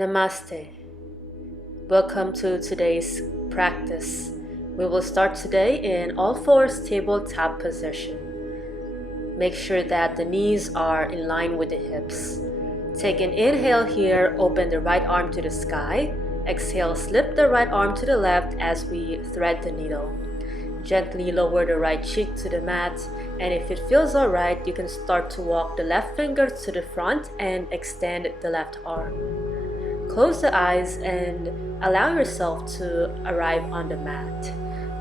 Namaste. Welcome to today's practice. We will start today in all fours tabletop position. Make sure that the knees are in line with the hips. Take an inhale here, open the right arm to the sky. Exhale, slip the right arm to the left as we thread the needle. Gently lower the right cheek to the mat, and if it feels alright, you can start to walk the left finger to the front and extend the left arm. Close the eyes and allow yourself to arrive on the mat,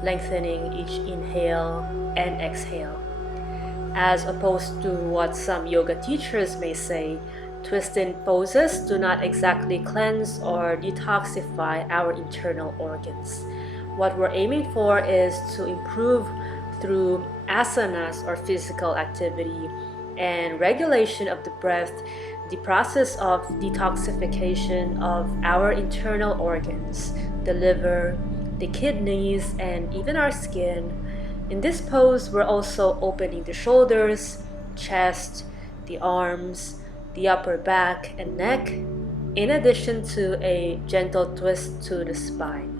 lengthening each inhale and exhale. As opposed to what some yoga teachers may say, twisting poses do not exactly cleanse or detoxify our internal organs. What we're aiming for is to improve through asanas or physical activity and regulation of the breath, the process of detoxification of our internal organs, the liver, the kidneys, and even our skin. In this pose, we're also opening the shoulders, chest, the arms, the upper back and neck, in addition to a gentle twist to the spine.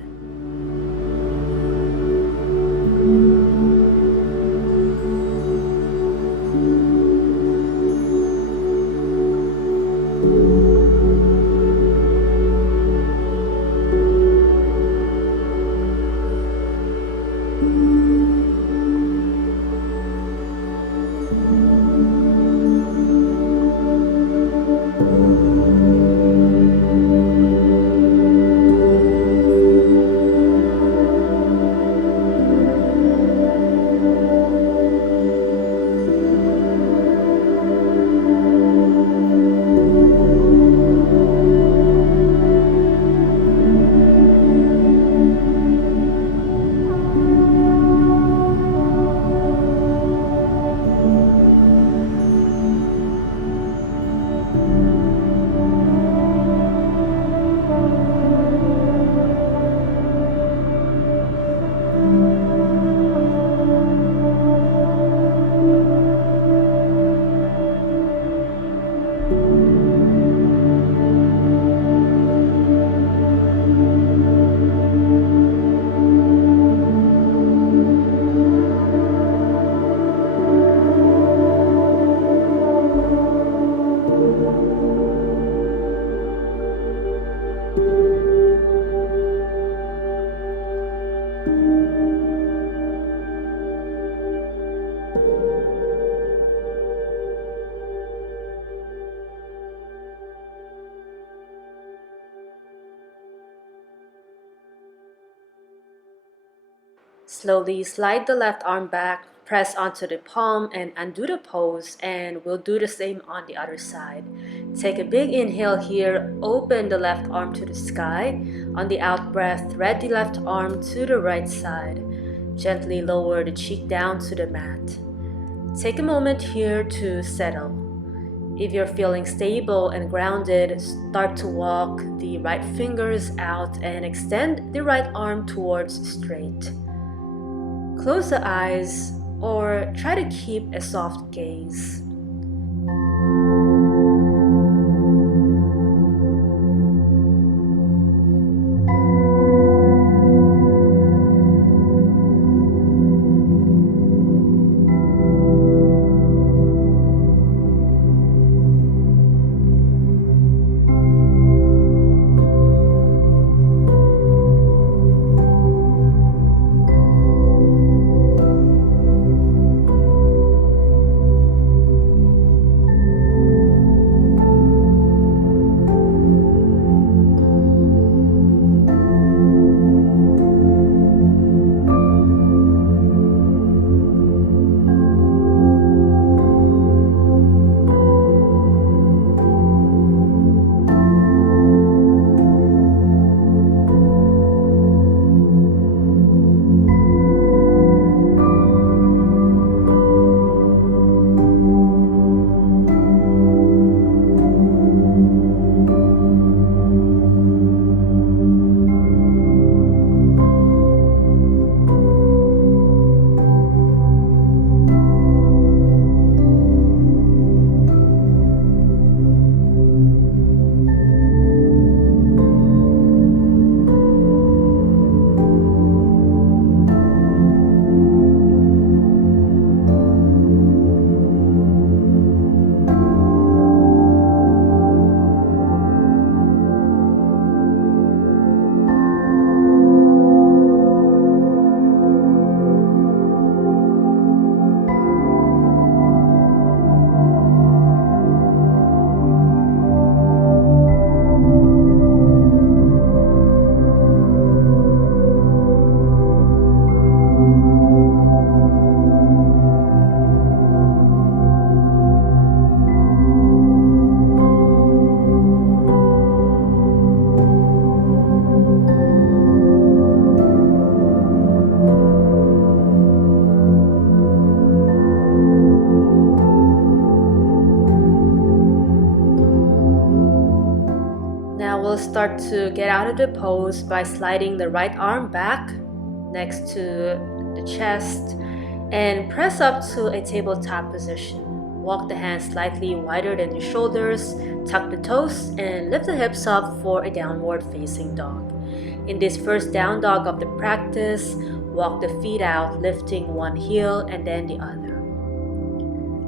Slowly slide the left arm back, press onto the palm and undo the pose, and we'll do the same on the other side. Take a big inhale here, open the left arm to the sky. On the out breath, thread the left arm to the right side. Gently lower the cheek down to the mat. Take a moment here to settle. If you're feeling stable and grounded, start to walk the right fingers out and extend the right arm towards straight. Close the eyes or try to keep a soft gaze. start to get out of the pose by sliding the right arm back next to the chest and press up to a tabletop position. Walk the hands slightly wider than the shoulders, tuck the toes, and lift the hips up for a downward facing dog. In this first down dog of the practice, walk the feet out, lifting one heel and then the other.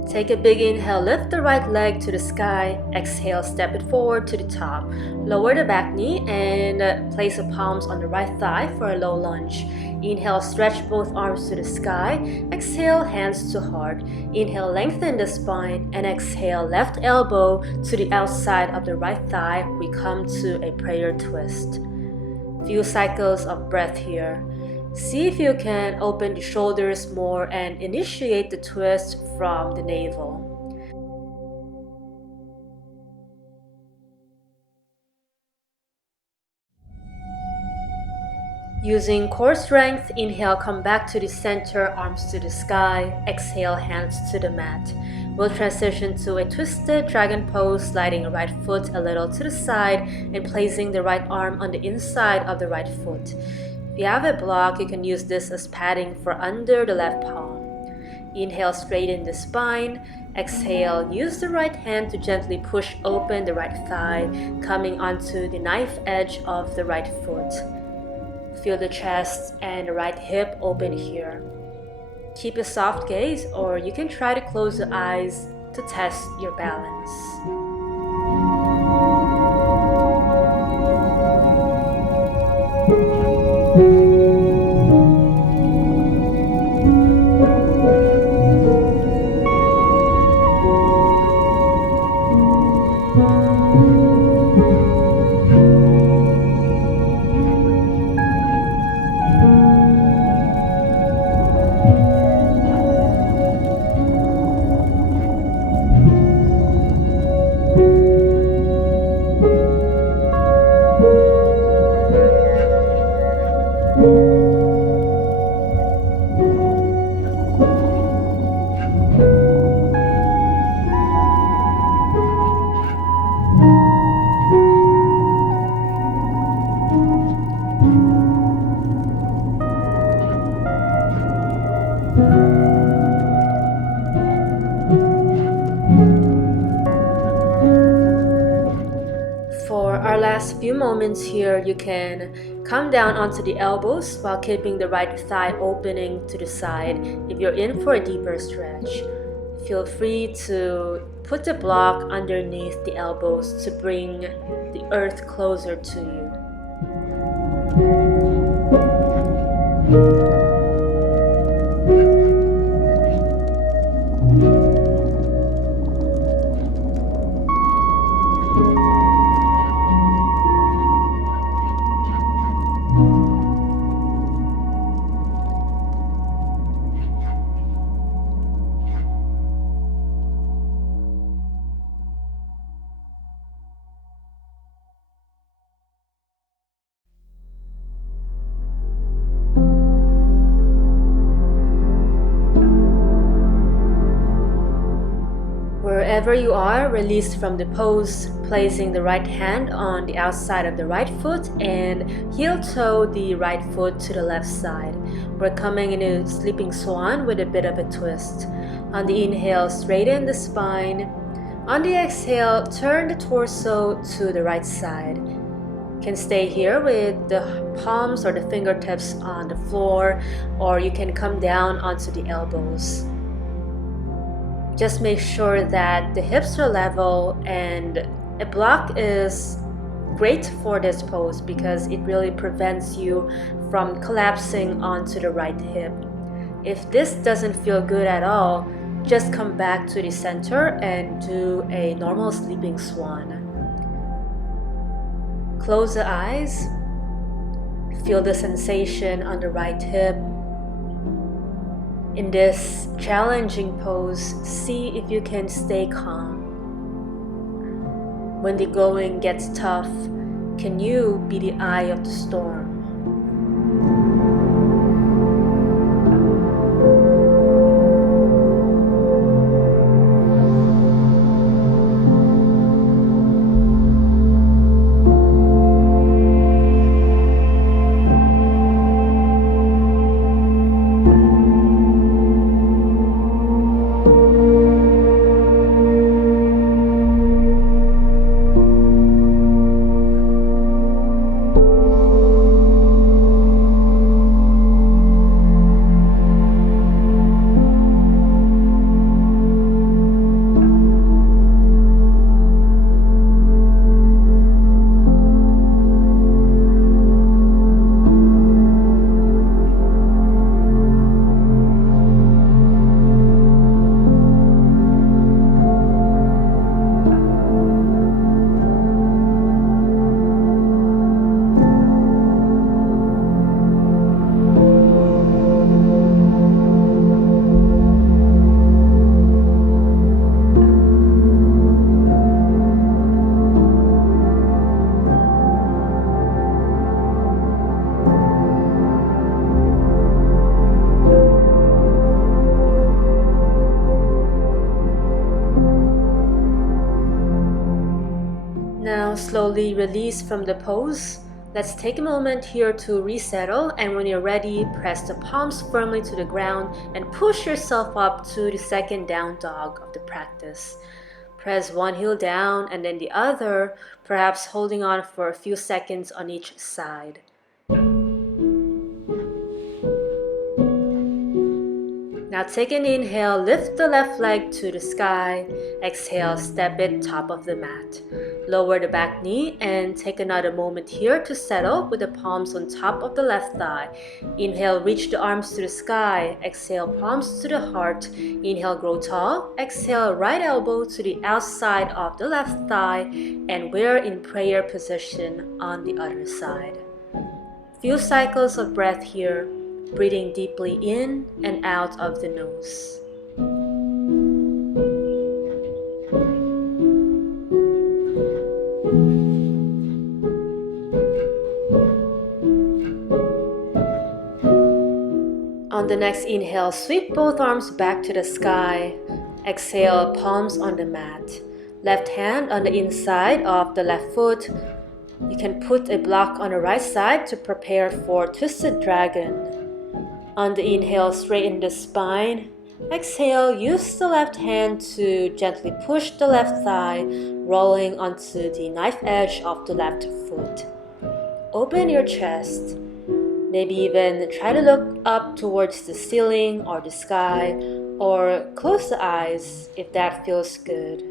Take a big inhale, lift the right leg to the sky. Exhale, step it forward to the top. Lower the back knee and place the palms on the right thigh for a low lunge. Inhale, stretch both arms to the sky. Exhale, hands to heart. Inhale, lengthen the spine, and exhale, left elbow to the outside of the right thigh. We come to a prayer twist. Few cycles of breath here. See if you can open the shoulders more and initiate the twist from the navel. Using core strength, inhale, come back to the center, arms to the sky. Exhale, hands to the mat. We'll transition to a twisted dragon pose, sliding the right foot a little to the side and placing the right arm on the inside of the right foot. If you have a block, you can use this as padding for under the left palm. Inhale, straighten the spine. Exhale, use the right hand to gently push open the right thigh, coming onto the knife edge of the right foot. Feel the chest and the right hip open here. Keep a soft gaze, or you can try to close the eyes to test your balance. For our last few moments here, you can come down onto the elbows while keeping the right thigh opening to the side if you're in for a deeper stretch. Feel free to put the block underneath the elbows to bring the earth closer to you. Wherever you are, release from the pose, placing the right hand on the outside of the right foot and heel toe the right foot to the left side. We're coming into sleeping swan with a bit of a twist. On the inhale, straighten the spine. On the exhale, turn the torso to the right side. You can stay here with the palms or the fingertips on the floor, or you can come down onto the elbows. Just make sure that the hips are level, and a block is great for this pose because it really prevents you from collapsing onto the right hip. If this doesn't feel good at all, just come back to the center and do a normal sleeping swan. Close the eyes. Feel the sensation on the right hip. In this challenging pose, see if you can stay calm. When the going gets tough, can you be the eye of the storm? slowly release from the pose, let's take a moment here to resettle, and when you're ready, press the palms firmly to the ground and push yourself up to the second down dog of the practice. Press one heel down and then the other, perhaps holding on for a few seconds on each side. Now take an inhale, lift the left leg to the sky. Exhale, step it top of the mat. Lower the back knee and take another moment here to settle with the palms on top of the left thigh. Inhale, reach the arms to the sky. Exhale, palms to the heart. Inhale, grow tall. Exhale, right elbow to the outside of the left thigh. And we're in prayer position on the other side. Few cycles of breath here. Breathing deeply in and out of the nose. On the next inhale, sweep both arms back to the sky. Exhale, palms on the mat. Left hand on the inside of the left foot. You can put a block on the right side to prepare for Twisted Dragon. On the inhale, straighten the spine. Exhale, use the left hand to gently push the left thigh, rolling onto the knife edge of the left foot. Open your chest. Maybe even try to look up towards the ceiling or the sky, or close the eyes if that feels good.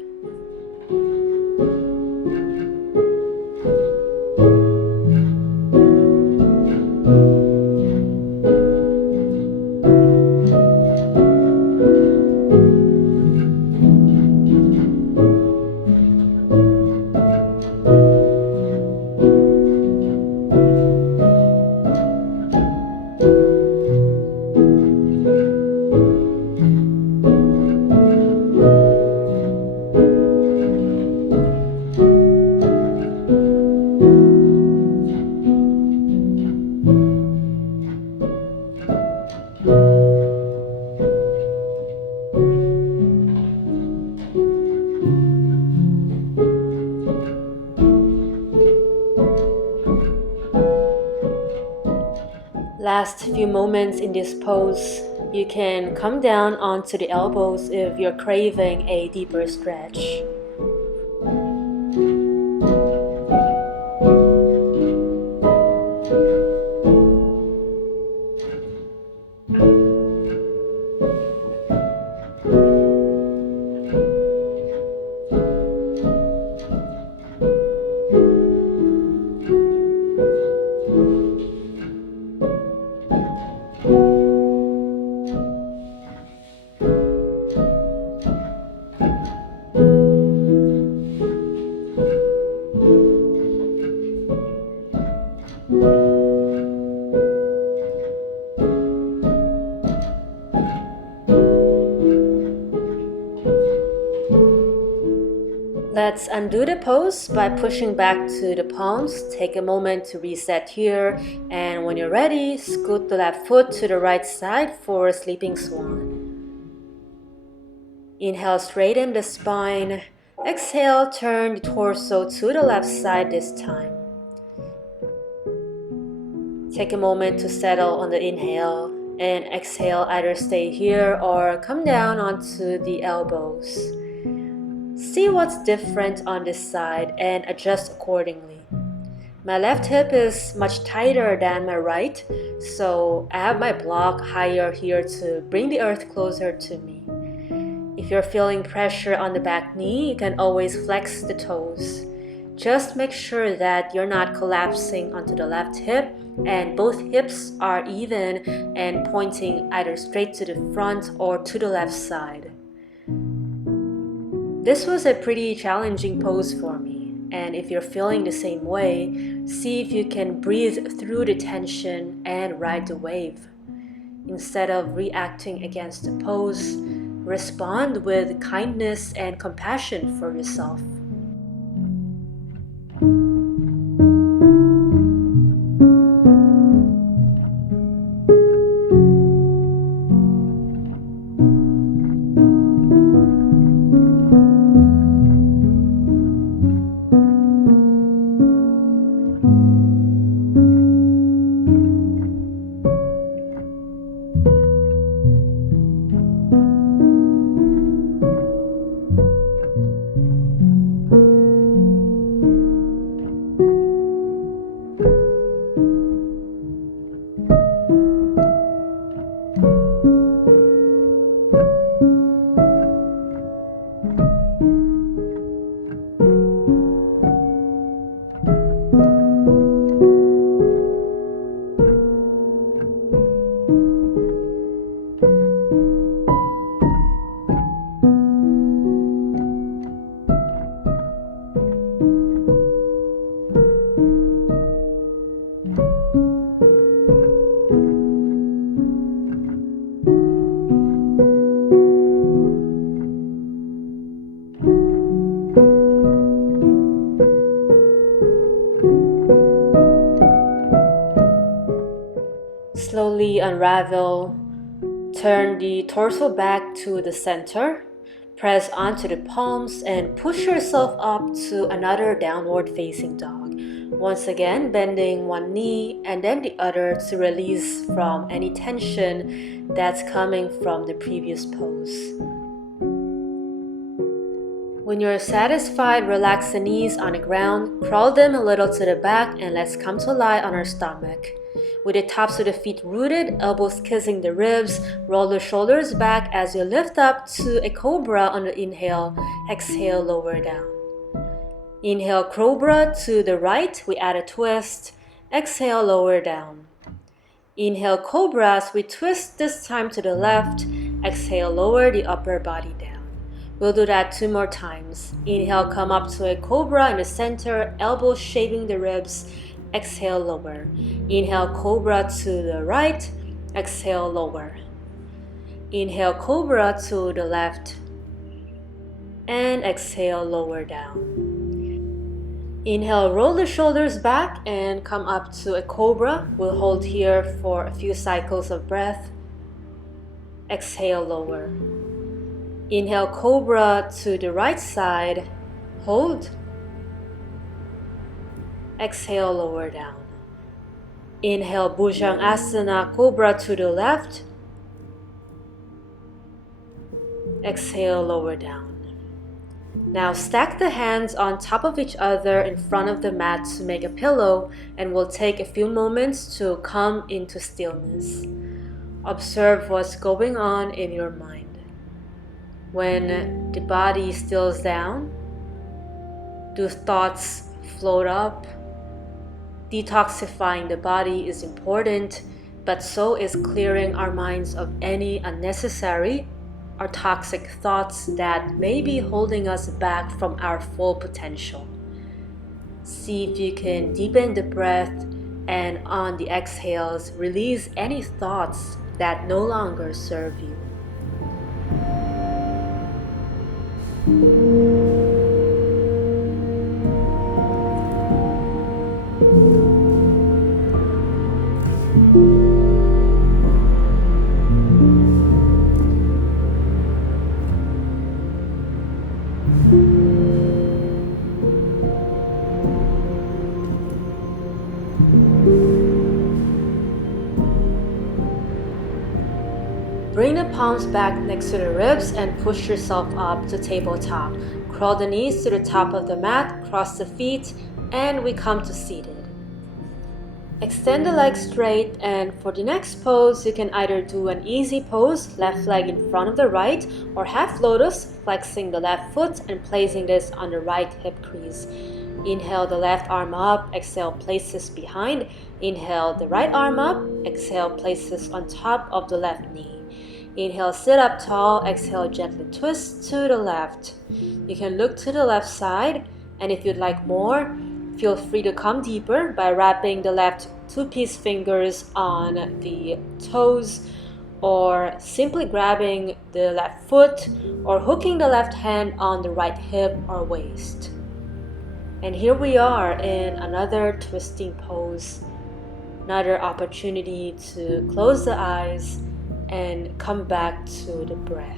Last few moments in this pose, you can come down onto the elbows if you're craving a deeper stretch. Let's undo the pose by pushing back to the palms. Take a moment to reset here, and when you're ready, scoot the left foot to the right side for Sleeping Swan. Inhale, straighten the spine. Exhale, turn the torso to the left side this time. Take a moment to settle on the inhale, and exhale, either stay here or come down onto the elbows. See what's different on this side and adjust accordingly. My left hip is much tighter than my right, so I have my block higher here to bring the earth closer to me. If you're feeling pressure on the back knee, you can always flex the toes. Just make sure that you're not collapsing onto the left hip and both hips are even and pointing either straight to the front or to the left side. This was a pretty challenging pose for me, and if you're feeling the same way, see if you can breathe through the tension and ride the wave. Instead of reacting against the pose, respond with kindness and compassion for yourself. unravel. Turn the torso back to the center. Press onto the palms and push yourself up to another downward facing dog. Once again, bending one knee and then the other to release from any tension that's coming from the previous pose. When you're satisfied, relax the knees on the ground, crawl them a little to the back, and let's come to lie on our stomach. With the tops of the feet rooted, elbows kissing the ribs, roll the shoulders back as you lift up to a cobra on the inhale. Exhale, lower down. Inhale, cobra to the right, we add a twist. Exhale, lower down. Inhale, cobras, we twist this time to the left. Exhale, lower the upper body down. We'll do that 2 more times. Inhale, come up to a cobra in the center, elbows shaping the ribs. Exhale, lower. Inhale, cobra to the right. Exhale, lower. Inhale, cobra to the left. And exhale, lower down. Inhale, roll the shoulders back and come up to a cobra. We'll hold here for a few cycles of breath. Exhale, lower. Inhale, cobra to the right side. Hold. Exhale, lower down. Inhale, Bhujangasana, cobra to the left. Exhale, lower down. Now stack the hands on top of each other in front of the mat to make a pillow, and we'll take a few moments to come into stillness. Observe what's going on in your mind. When the body stills down, do thoughts float up? Detoxifying the body is important, but so is clearing our minds of any unnecessary or toxic thoughts that may be holding us back from our full potential. See if you can deepen the breath, and on the exhales, release any thoughts that no longer serve you. Bring the palms back next to the ribs and push yourself up to tabletop. Crawl the knees to the top of the mat, cross the feet, and we come to seated. Extend the legs straight, and for the next pose, you can either do an easy pose, left leg in front of the right, or half lotus, flexing the left foot and placing this on the right hip crease. Inhale the left arm up, exhale, place this behind. Inhale the right arm up, exhale, place this on top of the left knee. Inhale, sit up tall, exhale, gently twist to the left. You can look to the left side, and if you'd like more, feel free to come deeper by wrapping the left two-piece fingers on the toes, or simply grabbing the left foot, or hooking the left hand on the right hip or waist. And here we are in another twisting pose, another opportunity to close the eyes and come back to the breath.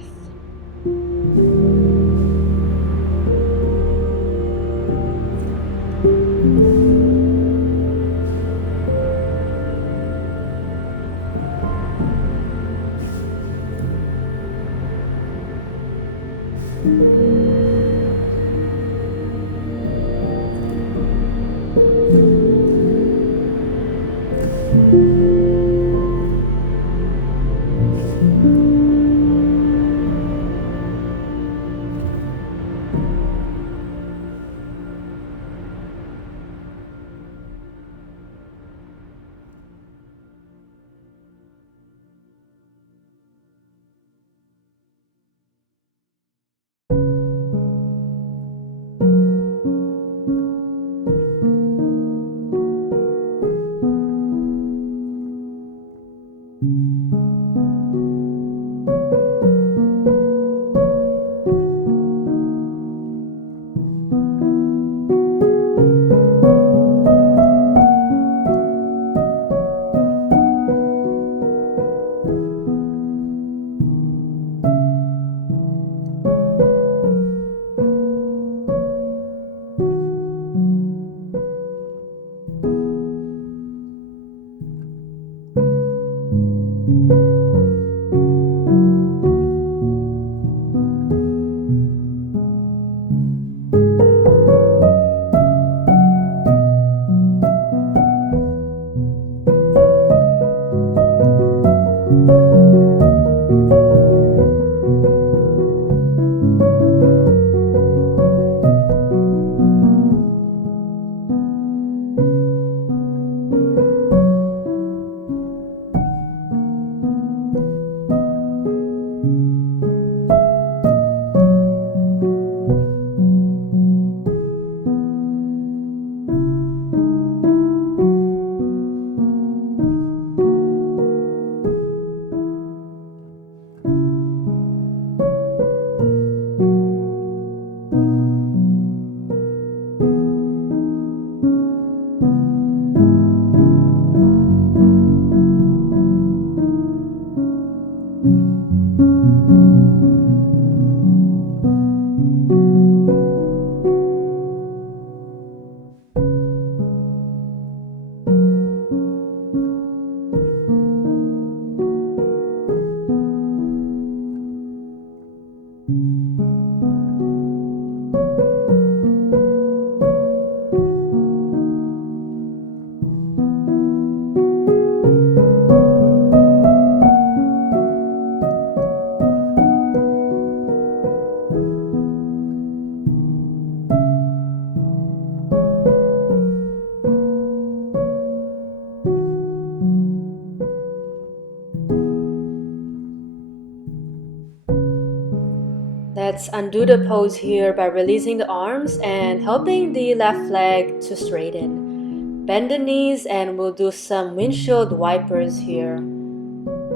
Let's undo the pose here by releasing the arms and helping the left leg to straighten. Bend the knees and we'll do some windshield wipers here.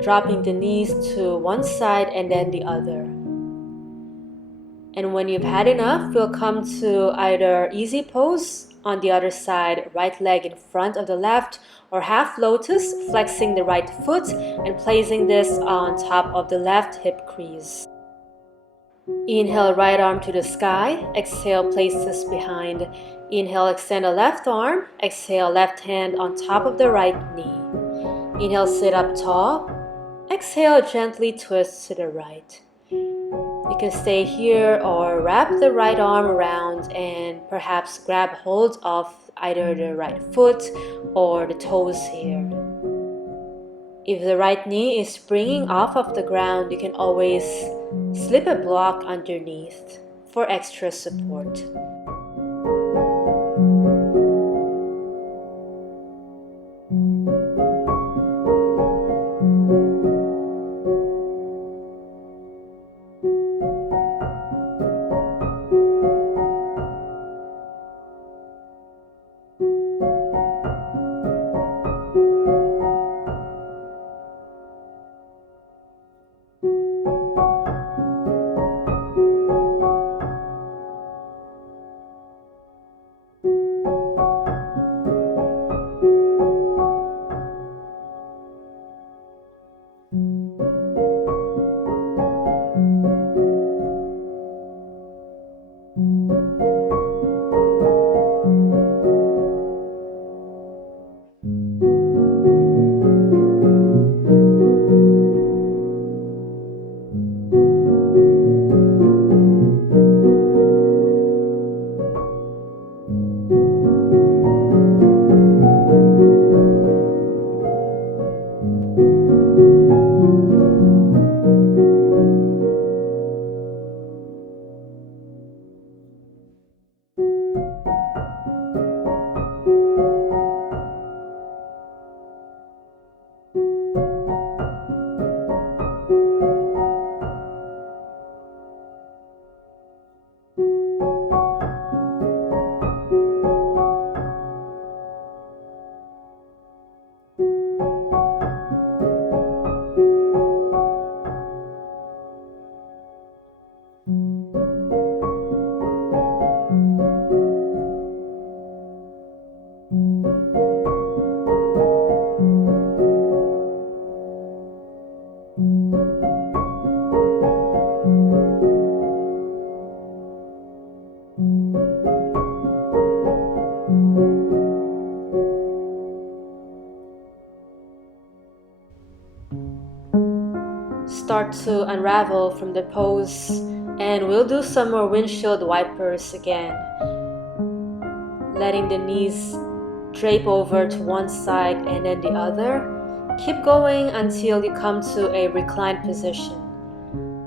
Dropping the knees to one side and then the other. And when you've had enough, we'll come to either easy pose on the other side, right leg in front of the left, or half lotus, flexing the right foot and placing this on top of the left hip crease. Inhale, right arm to the sky. Exhale, place this behind. Inhale, extend the left arm. Exhale, left hand on top of the right knee. Inhale, sit up tall. Exhale, gently twist to the right. You can stay here or wrap the right arm around and perhaps grab hold of either the right foot or the toes here. If the right knee is springing off of the ground, you can always slip a block underneath for extra support. Start to unravel from the pose, and we'll do some more windshield wipers again. Letting the knees drape over to one side and then the other. Keep going until you come to a reclined position.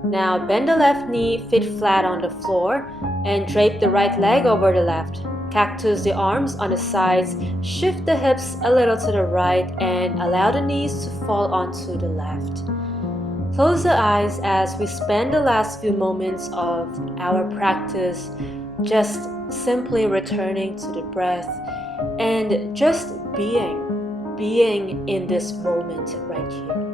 Now bend the left knee, feet flat on the floor, and drape the right leg over the left. Cactus the arms on the sides, shift the hips a little to the right, and allow the knees to fall onto the left. Close the eyes as we spend the last few moments of our practice just simply returning to the breath and just being in this moment right here.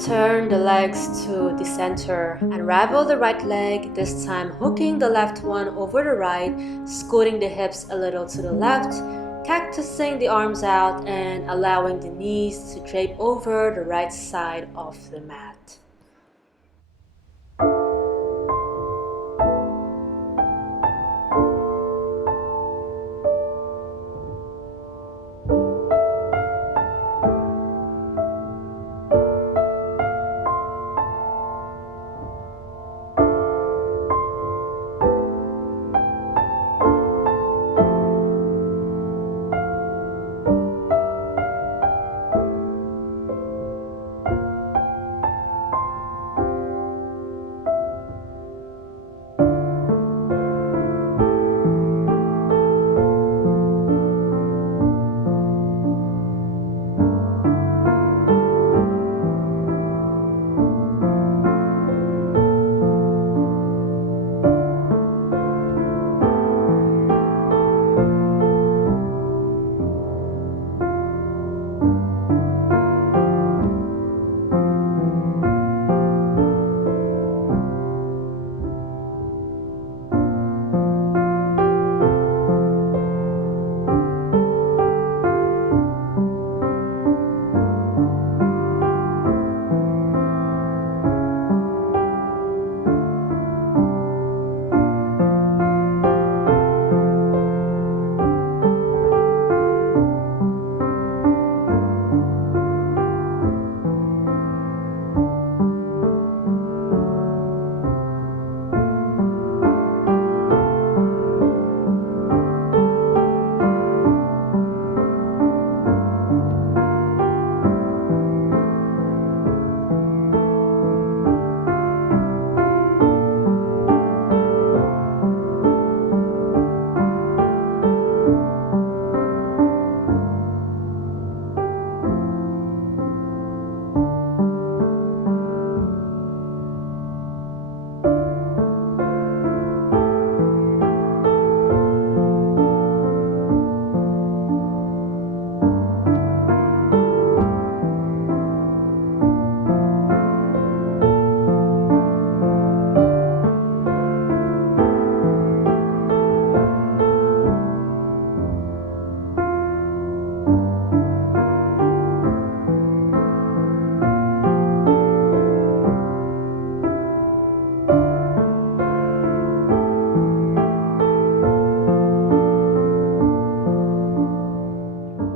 Return the legs to the center. Unravel the right leg, this time hooking the left one over the right, scooting the hips a little to the left, cactusing the arms out and allowing the knees to drape over the right side of the mat.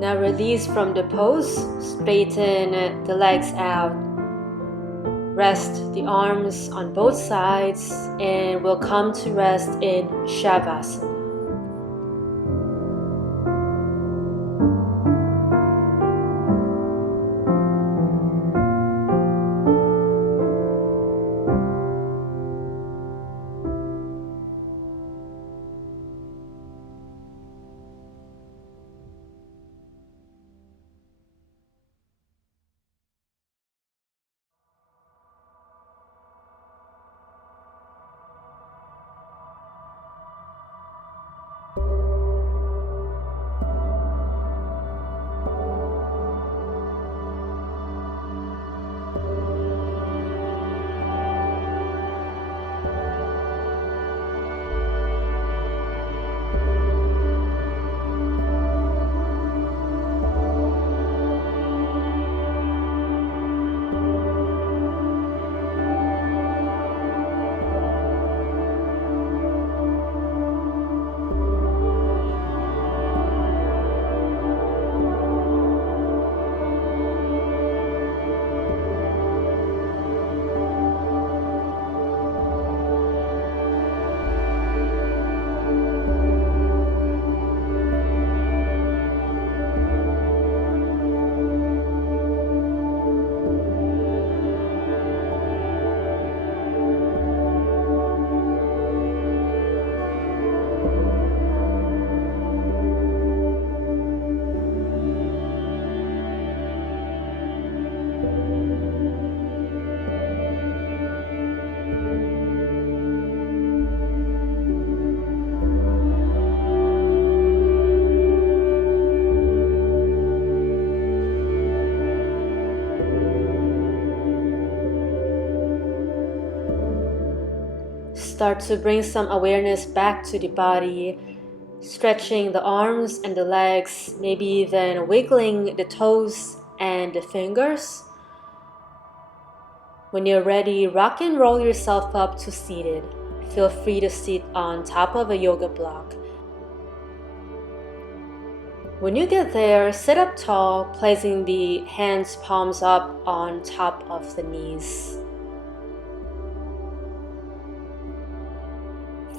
Now release from the pose, straighten the legs out. Rest the arms on both sides and we'll come to rest in Shavasana. start to bring some awareness back to the body, stretching the arms and the legs, maybe even wiggling the toes and the fingers. When you're ready, rock and roll yourself up to seated. Feel free to sit on top of a yoga block. When you get there, sit up tall, placing the hands palms up on top of the knees.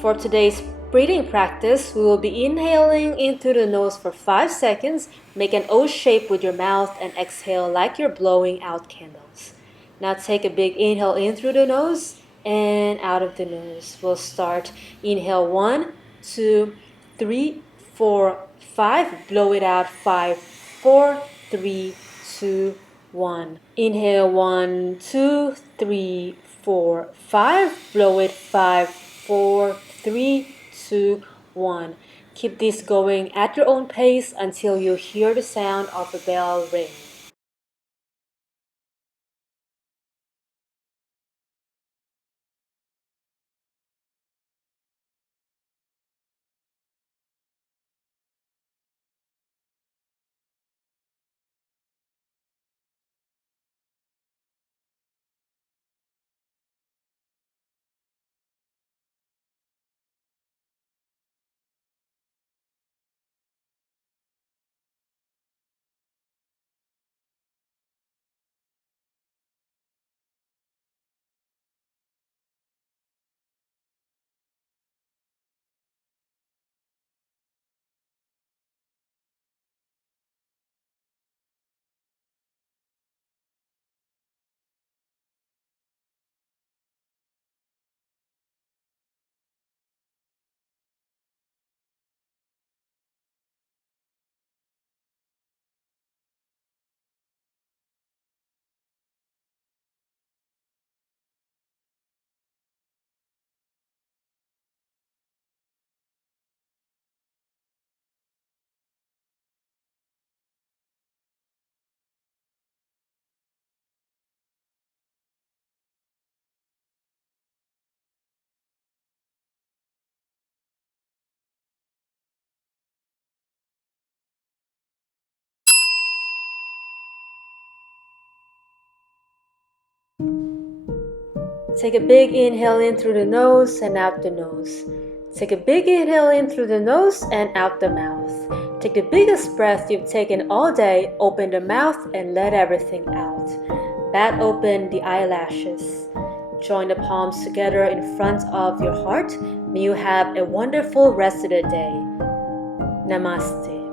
For today's breathing practice, we will be inhaling in through the nose for 5 seconds. Make an O shape with your mouth and exhale like you're blowing out candles. Now take a big inhale in through the nose and out of the nose. We'll start. Inhale 1, 2, 3, 4, 5. Blow it out 5, 4, 3, 2, 1. Inhale 1, 2, 3, 4, 5. Blow it 5, 4, 3, 2, 1. Keep this going at your own pace until you hear the sound of a bell ring. Take a big inhale in through the nose and out the nose. Take a big inhale in through the nose and out the mouth. Take the biggest breath you've taken all day, open the mouth and let everything out. Bat open the eyelashes. Join the palms together in front of your heart. May you have a wonderful rest of the day. Namaste.